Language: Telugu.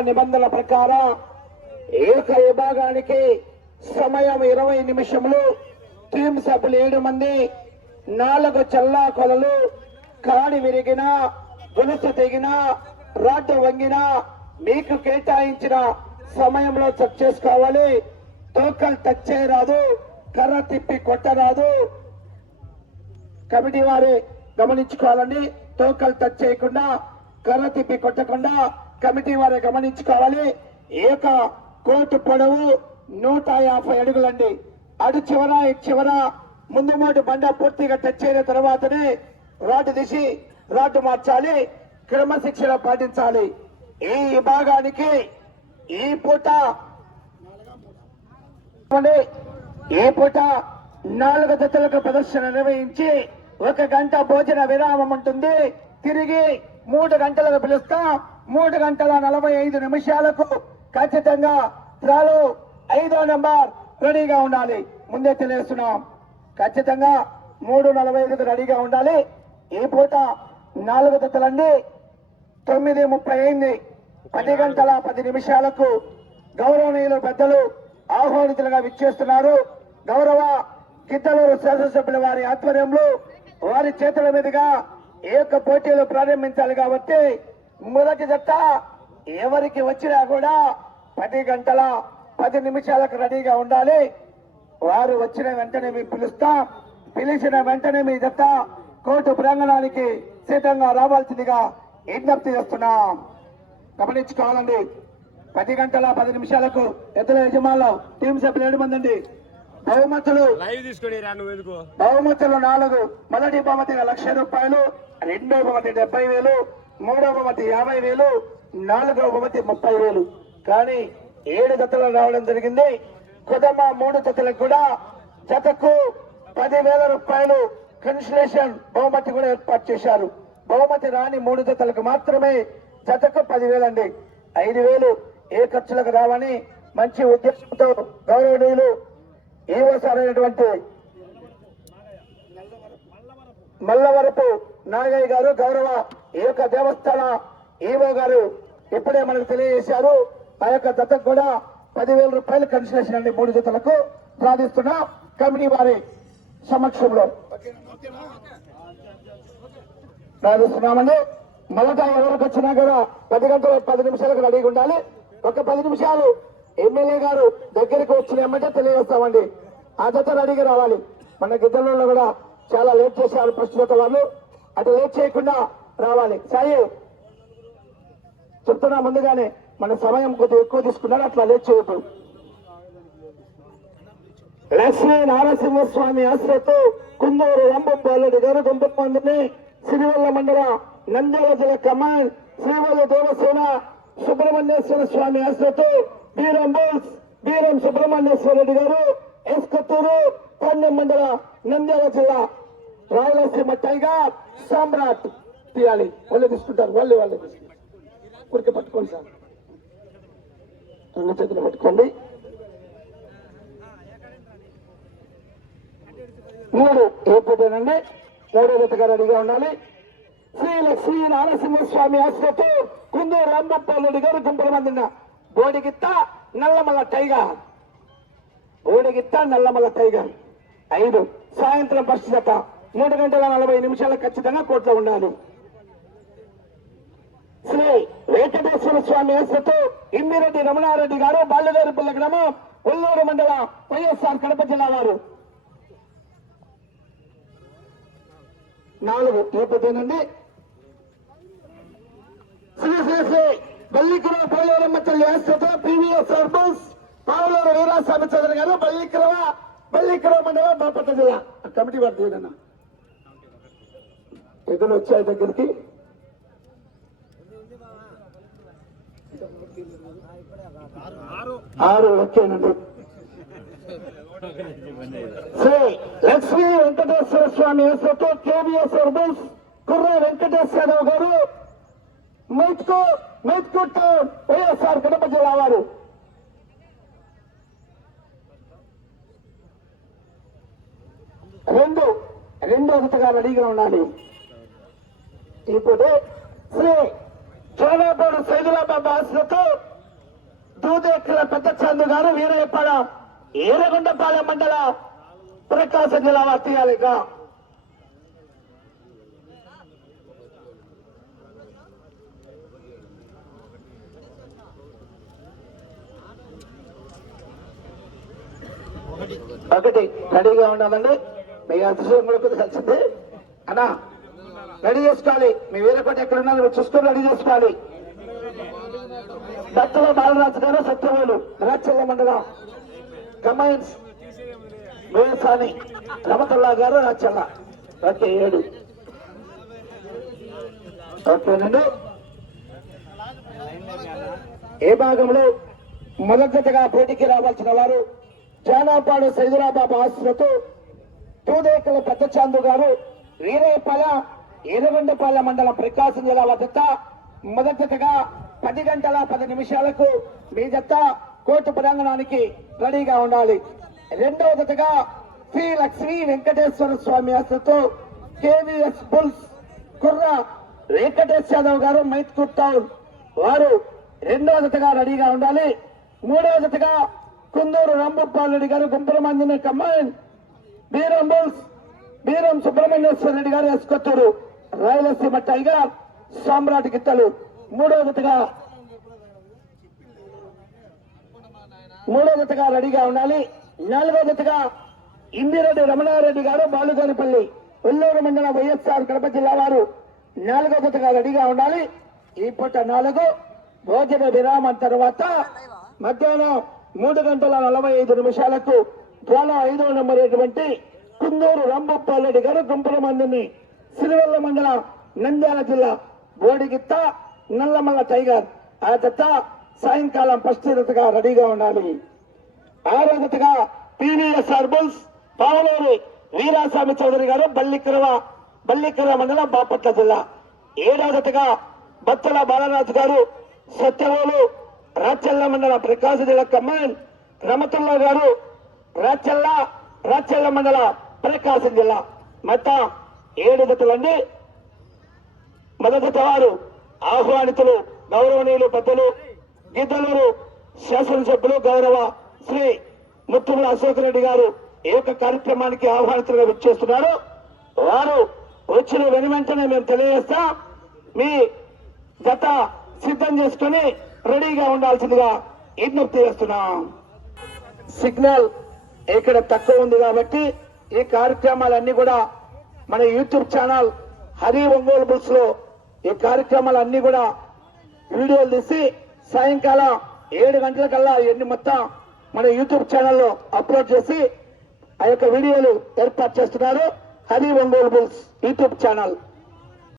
నిబంధనల ప్రకారం ఏక విభాగానికి సమయం ఇరవై నిమిషములు. టీం సభ్యులు ఏడు మంది నాలుగు చల్లా కొలలు కాడి విరిగిన గొలుసు తెగిన రాడ్డు వంగిన మీకు కేటాయించిన సమయంలో చెక్ చేసుకోవాలి. తోకలు టచ్ చేయరాదు కర్ర తిప్పి కొట్టరాదు. కమిటీ వారి గమనించుకోవాలండి. తోకలు టచ్ చేయకుండా కర్ర తిప్పి కొట్టకుండా కమిటీ వారే గమనించుకోవాలి. ఏక కోటు పొడవు నూట యాభై అడుగులండి. అడు చివర చివర ముందు మూడు బండ పూర్తిగా టచ్ అయిన తర్వాతనే రోడ్డు తీసి రోడ్డు మార్చాలి. క్రమశిక్షణ పాటించాలి. ఈ విభాగానికి ఈ పూట ఈ ఏ పూట నాలుగు జతలకు ప్రదర్శన నిర్వహించి ఒక గంట భోజన విరామం ఉంటుంది. తిరిగి మూడు గంటలకు పిలుస్తాం. మూడు గంటల నలభై ఐదు నిమిషాలకు ఖచ్చితంగా త్రాలు ఐదో నెంబర్ రెడీగా ఉండాలి. ముందే తెలియస్తున్నాం ఖచ్చితంగా మూడు నలభై ఐదుకు రెడీగా ఉండాలి. ఈ పూట నాలుగు దత్తలండి తొమ్మిది ముప్పై అయింది పది గంటల పది నిమిషాలకు గౌరవనీయులు పెద్దలు ఆహ్వానితులుగా విచ్చేస్తున్నారు. గౌరవ గిద్దలూరు శాసనసభ్యుల వారి ఆధ్వర్యంలో వారి చేతుల మీదుగా ఈ యొక్క పోటీలు ప్రారంభించాలి కాబట్టి మొదటి జట్ట ఎవరికి వచ్చినా కూడా పది గంటల పది నిమిషాలకు రెడీగా ఉండాలి. వారు వచ్చిన వెంటనే మేము పిలుస్తాం. పిలిచిన వెంటనే మీ జత కోర్టు ప్రాంగణానికి సిద్ధంగా రావాల్సిందిగా విజ్ఞప్తి చేస్తున్నాం. గమనించుకోవాలండి. పది గంటల పది నిమిషాలకు ఎద్దుల యజమానులు టీం సభ్యులు ఏడు మంది అండి. బహుమతులు బహుమతులు నాలుగు మొదటి బహుమతిగా లక్ష రూపాయలు రెండో బహుమతి డెబ్బై వేలు మూడవ బహుమతి యాభై వేలు నాలుగవ బహుమతి ముప్పై వేలు. కానీ ఏడు జతలు రావడం జరిగింది. కుదమ మూడు జతలకు కూడా జతకు పదివేల రూపాయలు కన్సలేషన్ బహుమతి కూడా ఏర్పాటు చేశారు. బహుమతి రాని మూడు జతలకు మాత్రమే జతకు పదివేలండి ఐదు వేలు ఏ ఖర్చులకు రావని మంచి ఉద్దేశంతో గౌరవనీయులు ఈవోసారైనటువంటి మల్లవరపు నాగయ్య గారు గౌరవ ఈ యొక్క దేవస్థాన ఈవో గారు ఇప్పుడే మనకు తెలియజేశారు ఆ యొక్క దత్తకు కూడా పదివేల రూపాయలు కన్సలేషన్ అండి మూడు జతలకు ప్రార్థిస్తున్న కమిటీ వారి సమక్షంలో. ప్రార్థిస్తున్నామండి. మొదట ఎవరికి వచ్చినా కూడా పది గంటల పది నిమిషాలకు రెడీగా ఉండాలి. ఒక పది నిమిషాలు ఎమ్మెల్యే గారు దగ్గరికి వచ్చిన ఎమ్మంటే తెలియజేస్తామండి. ఆ జత రెడీగా రావాలి. మన గిద్దలలో కూడా చాలా లేట్ చేశారు ప్రస్తుత వాళ్ళు. అటు లేట్ చేయకుండా రావాలి. సాయి చెప్తున్నా ముందుగానే మన సమయం కొద్దిగా ఎక్కువ తీసుకున్నాడు అట్లా లేట్ చేయొద్దు. లక్ష్మీ నారసింహస్వామి ఆశ్రయతో కుందూరు రంభం గారు తొంభై మందిని సిరివల్ల మండల నంద్యాల జిల్లా కమాండ్ శ్రీవల్ల దేవసేన సుబ్రహ్మణ్యేశ్వర స్వామి ఆశ్రతో బీరం బోల్స్ బీరం సుబ్రహ్మణ్యేశ్వర రెడ్డి గారు ఎస్ కొత్తూరు మండల నంద్యాల జిల్లా రాయలసీమ టైగర్ సామ్రాట్. తీయాలి. వాళ్ళే తీసుకుంటారు. వాళ్ళే వాళ్ళే తీసుకుంటారు. ఊరికే పట్టుకోండి సార్. రెండు చేతులు పట్టుకోండి. మూడు ఏపీనండి మూడో జతగా రెడీగా ఉండాలి. శ్రీ లక్ష్మీ నారసింహస్వామి ఆశ్రతో కుందూరు రంభప్పల్లుడి గారు గుంపుల మందిన బోడిగిత్త నల్లమల టైగర్. బోడిగిత్త నల్లమల టైగర్. ఐదు. సాయంత్రం పరిస్థితి మూడు గంటల నలభై నిమిషాలు ఖచ్చితంగా కోర్టులో ఉండాలి. శ్రీ వెంకటేశ్వర స్వామి ఆశ్రతో ఇమ్మిరెడ్డి రమణారెడ్డి గారు బాల్యగారిపల్లి గ్రామం కొల్లూరు మండల వైఎస్ఆర్ కడప జిల్లా వారు. నాలుగు ఏపదేనండి శ్రీ శ్రీ శ్రీ బల్లికుర పోలేరమ్మ తల్లి ఆశ్రతో పివిఎస్ సర్బస్ పావులూరు వీరాస్వామి చౌదరి గారు బల్లికురవ బల్లికురవ మండలం బాపట్ల జిల్లా. కమిటీ వారు చూడన్న ఎదురు వచ్చాయి దగ్గరికి. ఆరు ఓకేనండి శ్రీ లక్ష్మీ వెంకటేశ్వర స్వామి ఆశ్రతో కేవీఎస్ అర్బన్స్ కుర్ర వెంకటేశ్వర వెంకటేశ్వరరావు గారు మైత్కో మైత్కో టౌన్ వైఎస్ఆర్ కడప జిల్లా వారు. రెండు రెండు అంతగా రెడీగా ఉండాలి ఇప్పుడు శ్రీ చోళాపూడి సైదులాబాబు ఆశలతో దూదేక్కల పెద్ద చందు గారు వీరయ్యపాడ ఏరగొండపాలెం మండల ప్రకాశం జిల్లా వర్తియాలిగా ఒకటి రెడీగా ఉండాలండి. మీ అదృష్టం కూడా కొద్దిగా వచ్చింది అన్నా రెడీ చేసుకోవాలి. మీ వీరకోట ఎక్కడ ఉన్నారు మీరు చూసుకొని రెడీ చేసుకోవాలి. దత్తల బాలరాజు గారు సత్యవేలు రాచల్ల మండలం కమైన్స్ వేసాని రమతుల్లా గారు రాచల్ల ఓకే ఏడు. ఓకేనండి ఏ భాగంలో మొదటగా పోటీకి రావాల్సిన వారు జానాపాడు సైదురాబాబు ఆశ్రతో తూదేకల పెద్ద చాందు గారు వీరేపల ఏలగొండపాలెం మండలం ప్రకాశం జిల్లా వద్ద మొదటగా పది గంటల పది నిమిషాలకు మీ జత కోర్టు ప్రాంగణానికి రెడీగా ఉండాలి. రెండవ జతగా శ్రీ లక్ష్మీ వెంకటేశ్వర స్వామి ఆశ్రతో కేవీఎస్ బుల్స్ కుర్ర వెంకటేష్ యాదవ్ గారు మైత్కూర్ టౌన్ వారు రెండవ జతగా రెడీగా ఉండాలి. మూడవ జతగా కుందూరు రాంభూపాల్ గారు గుంపుల మందిన కమ్మాయిన్ బీరం బుల్స్ బీరం సుబ్రహ్మణ్యేశ్వర రెడ్డి గారు ఎస్కొత్తూరు. రాయలసీమ టైగర్ సామ్రాట్ గిత్తలు మూడవ జతగా జతగా రెడీగా ఉండాలి. నాలుగో జతగా ఇందిరెడ్డి రమణారెడ్డి గారు బాలుగానిపల్లి వెల్లూరు మండలం వైఎస్ఆర్ కడప జిల్లా వారు నాలుగో జతగా రెడీగా ఉండాలి. ఈ పూట నాలుగు భోజన విరామం తర్వాత మధ్యాహ్నం మూడు గంటల నలభై ఐదు నిమిషాలకు ద్వారా ఐదో నెంబర్ అయినటువంటి కుందూరు రంభప్పారెడ్డి గారు గుంపుల మందిని సిరివల్ల మండలం నంద్యాల జిల్లా బోడిగిత్త నల్లమల్ల టైగర్. ఆ జత సాయంకాలం ఫస్ట్ జతగా రెడీగా ఉండాలి. ఆరో జతగా పీవీఎస్ఆర్ బుల్స్ వీరాస్వామి చౌదరి గారు బల్లికరవ బల్లికర మండలం బాపట్ల జిల్లా. ఏడో జతగా బత్తల బాలరాజు గారు సత్యవోలు రాచల్ల మండలం ప్రకాశం జిల్లా కమాండ్ రమతుల్లా గారు రాచల్ల రాచల్ల మండల ప్రకాశం జిల్లా. మొత్తం ఏడు మొదటి వారు ఆహ్వానితులు గౌరవనీయులు పెద్దలు గిద్దలూరు శాసనసభ్యులు గౌరవ శ్రీ ముత్తుముల అశోక్ రెడ్డి గారు ఈ యొక్క కార్యక్రమానికి ఆహ్వానితులుగా విచ్చేస్తున్నారు. వారు వచ్చిన వెను వెంటనే మేము తెలియజేస్తాం మీ గత సిద్ధం చేసుకుని రెడీగా ఉండాల్సిందిగా విజ్ఞప్తి చేస్తున్నాం. సిగ్నల్ ఇక్కడ తక్కువ ఉంది కాబట్టి ఈ కార్యక్రమాలన్నీ కూడా మన యూట్యూబ్ ఛానల్ హరి ఒంగోలు బుల్స్లో ఈ కార్యక్రమాలన్నీ కూడా వీడియోలు తీసి సాయంకాలం ఏడు గంటలకల్లా ఇవన్నీ మొత్తం మన యూట్యూబ్ ఛానల్లో అప్లోడ్ చేసి ఆ యొక్క వీడియోలు ఏర్పాటు చేస్తున్నారు Hari Ongole bulls YouTube channel